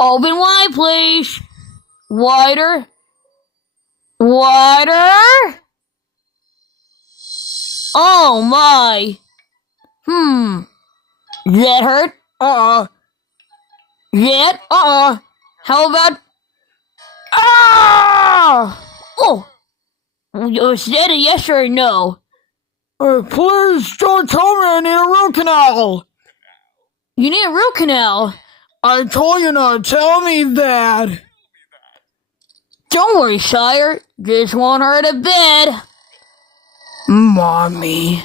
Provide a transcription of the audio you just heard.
Open wide, please. Wider. Wider. Oh my. That hurt? That? How about? Oh. Was that a yes or a no? Please don't tell me I need a root canal. You need a root canal. I told you not to tell me that. Don't worry, sire. This won't hurt a bit. Mommy.